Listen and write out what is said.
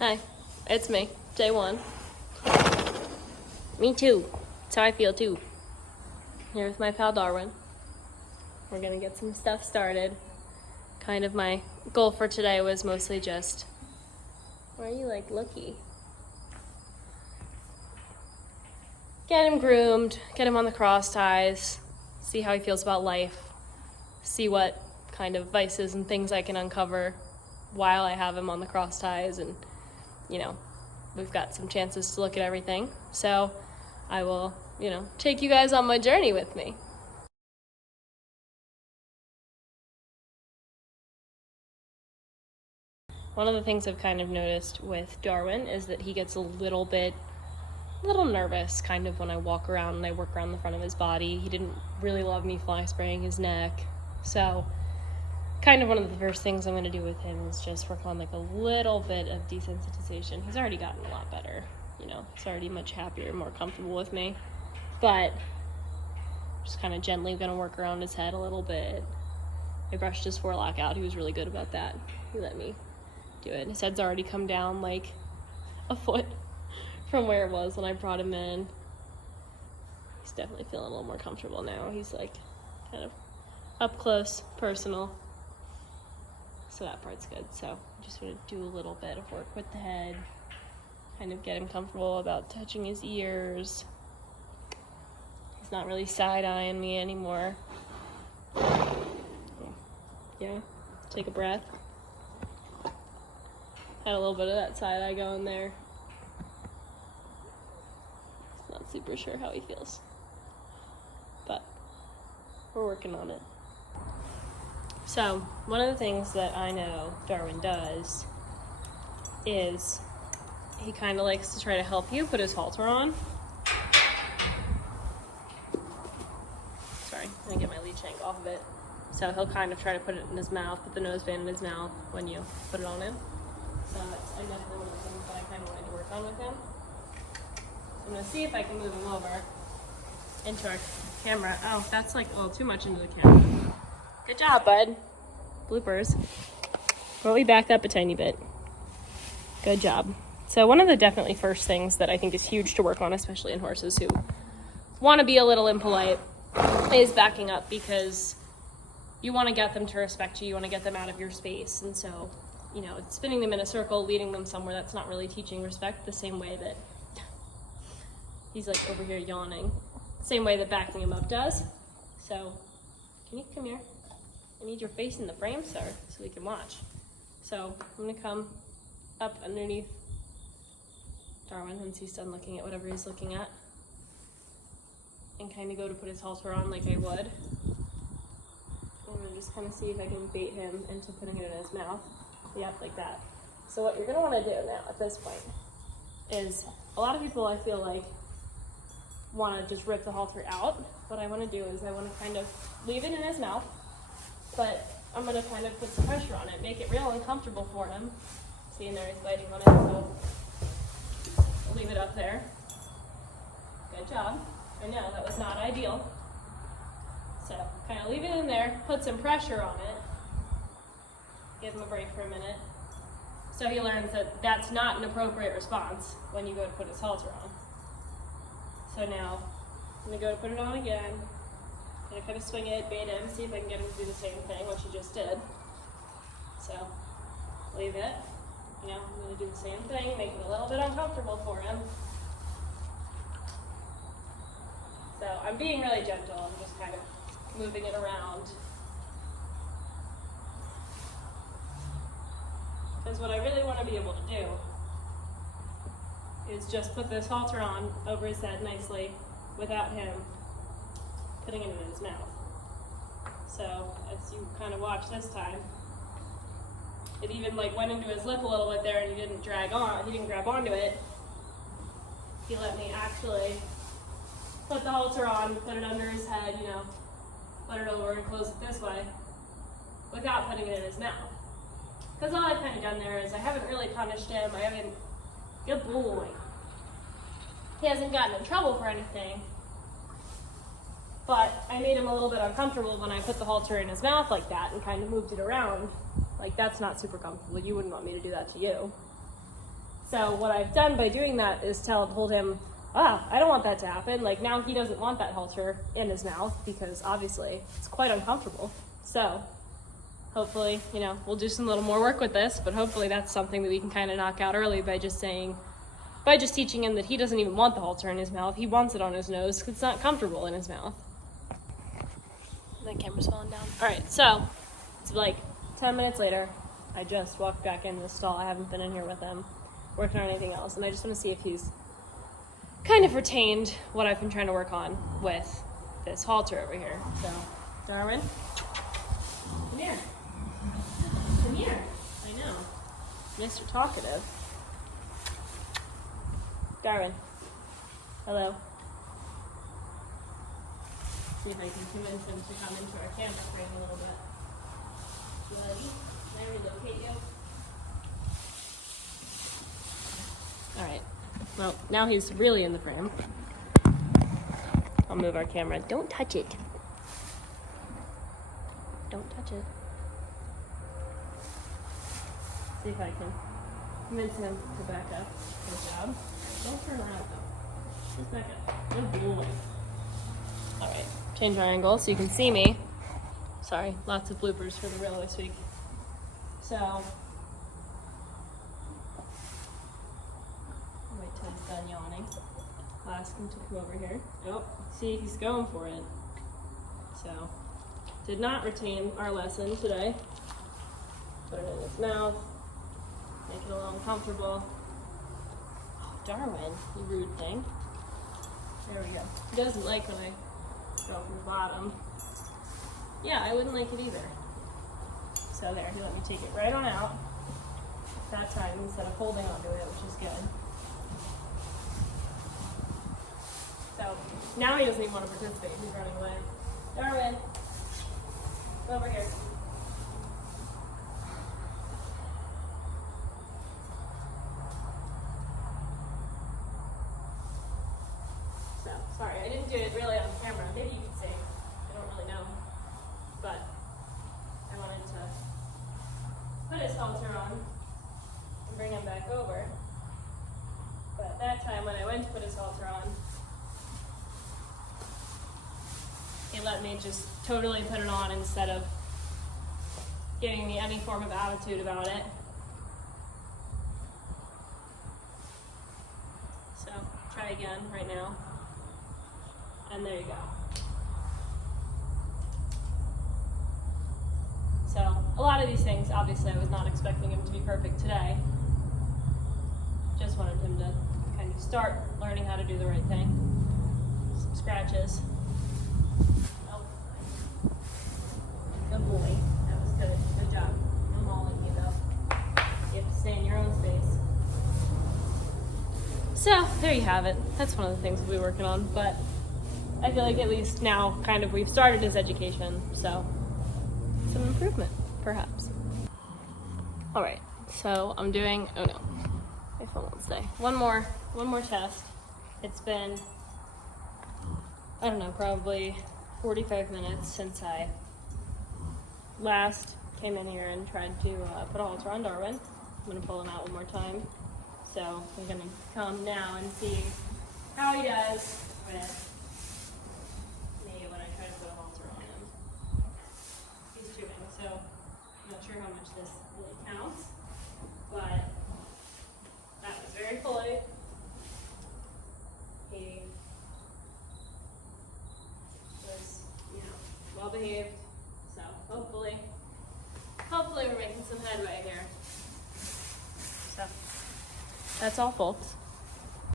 Hi, it's me, day one. Me too. That's how I feel too. Here with my pal Darwin. We're gonna get some stuff started. Kind of my goal for today was mostly just, why are you like looky? Get him groomed, get him on the cross ties, see how he feels about life, see what kind of vices and things I can uncover while I have him on the cross ties, and we've got some chances to look at everything. So I will, take you guys on my journey with me. One of the things I've kind of noticed with Darwin is that he gets a little nervous kind of when I walk around and I work around the front of his body. He didn't really love me fly spraying his neck. So kind of one of the first things I'm going to do with him is just work on like a little bit of desensitization. He's already gotten a lot better. He's already much happier, more comfortable with me. But just kind of gently going to work around his head a little bit. I brushed his forelock out. He was really good about that. He let me do it. His head's already come down like a foot from where it was when I brought him in. He's definitely feeling a little more comfortable now. He's like kind of up close, personal. So that part's good. So I'm just going to do a little bit of work with the head, kind of get him comfortable about touching his ears. He's not really side-eyeing me anymore. Yeah, take a breath. Had a little bit of that side-eye going there. Not super sure how he feels, but we're working on it. So one of the things that I know Darwin does is he kind of likes to try to help you put his halter on. Sorry, I'm gonna get my lead shank off of it. So he'll kind of try to put it in his mouth, put the noseband in his mouth when you put it on him. So it's definitely one of the things that I kind of wanted to work on with him. I'm going to see if I can move him over into our camera. Oh, that's like a little too much into the camera. Good job, bud. Bloopers. Well, we backed up a tiny bit. Good job. So one of the definitely first things that I think is huge to work on, especially in horses who want to be a little impolite, is backing up, because you want to get them to respect you. You want to get them out of your space. And so, spinning them in a circle, leading them somewhere, that's not really teaching respect, the same way that he's like over here yawning. Same way that backing him up does. So, can you come here? I need your face in the frame, sir, so we can watch. So, I'm going to come up underneath Darwin once he's done looking at whatever he's looking at. And kind of go to put his halter on like I would. I'm going to just kind of see if I can bait him into putting it in his mouth. Yep, like that. So what you're going to want to do now at this point is, a lot of people I feel like want to just rip the halter out. What I want to do is I want to kind of leave it in his mouth, but I'm going to kind of put some pressure on it, make it real uncomfortable for him. See, and there he's biting on it, so I'll leave it up there. Good job. I know, that was not ideal. So kind of leave it in there, put some pressure on it, give him a break for a minute, so he learns that that's not an appropriate response when you go to put his halter on. So now I'm going to go to put it on again. I'm going to kind of swing it, bait him, see if I can get him to do the same thing, which he just did. So leave it. I'm going to do the same thing, make it a little bit uncomfortable for him. So I'm being really gentle. I'm just kind of moving it around. Because what I really want to be able to do is just put this halter on over his head nicely without him putting it in his mouth. So as you kind of watch this time, it even like went into his lip a little bit there, and he didn't grab onto it. He let me actually put the halter on, put it under his head, put it over and close it this way without putting it in his mouth. Because all I've kind of done there is I haven't really punished him. I haven't, good boy. He hasn't gotten in trouble for anything. But I made him a little bit uncomfortable when I put the halter in his mouth like that and kind of moved it around. Like, that's not super comfortable. You wouldn't want me to do that to you. So what I've done by doing that is told him, I don't want that to happen. Like, now he doesn't want that halter in his mouth because obviously it's quite uncomfortable. So hopefully, we'll do some little more work with this, but hopefully that's something that we can kind of knock out early by just teaching him that he doesn't even want the halter in his mouth. He wants it on his nose because it's not comfortable in his mouth. The camera's falling down. All right, so it's like 10 minutes later. I just walked back in the stall. I haven't been in here with him working on anything else, and I just want to see if he's kind of retained what I've been trying to work on with this halter over here. So, Darwin, come here. Come here. I know. Mr. Talkative. Darwin. Hello. See if I can convince him to come into our camera frame a little bit. Buddy, can I relocate you? Alright. Well, now he's really in the frame. I'll move our camera. Don't touch it. Don't touch it. See if I can convince him to back up. Good job. Don't turn around though. Just back up. Good boy. Alright. Change our angle so you can see me. Sorry, lots of bloopers for the reel this week. So, wait till he's done yawning. I'll ask him to come over here. Oh, see, he's going for it. So, did not retain our lesson today. Put it in his mouth. Make it a little uncomfortable. Oh, Darwin, you rude thing. There we go. He doesn't like when I go from the bottom. Yeah, I wouldn't like it either. So there, he let me take it right on out. That time instead of holding onto it, which is good. So now he doesn't even want to participate. He's running away. Darwin, come over here. So, sorry, I didn't do it really on camera. Maybe you can see. I don't really know. But I wanted to put his halter on and bring him back over. But at that time, when I went to put his halter on, he let me just totally put it on instead of giving me any form of attitude about it. So, try again right now. And there you go. So, a lot of these things, obviously, I was not expecting him to be perfect today. Just wanted him to kind of start learning how to do the right thing. Some scratches. Oh, good boy. That was good. Good job. No mauling you, though. You have to stay in your own space. So, there you have it. That's one of the things we'll be working on. But I feel like at least now, kind of, we've started his education. So, some improvement, perhaps. Alright, so I'm doing, oh no, my phone won't stay. One more test. It's been, I don't know, probably 45 minutes since I last came in here and tried to put a halter on Darwin. I'm going to pull him out one more time. So I'm going to come now and see how he does with me when I try to put a halter on him. He's chewing, so I'm not sure how much this really counts, but that was very polite. He was, well behaved, so hopefully we're making some headway here. So that's all, folks.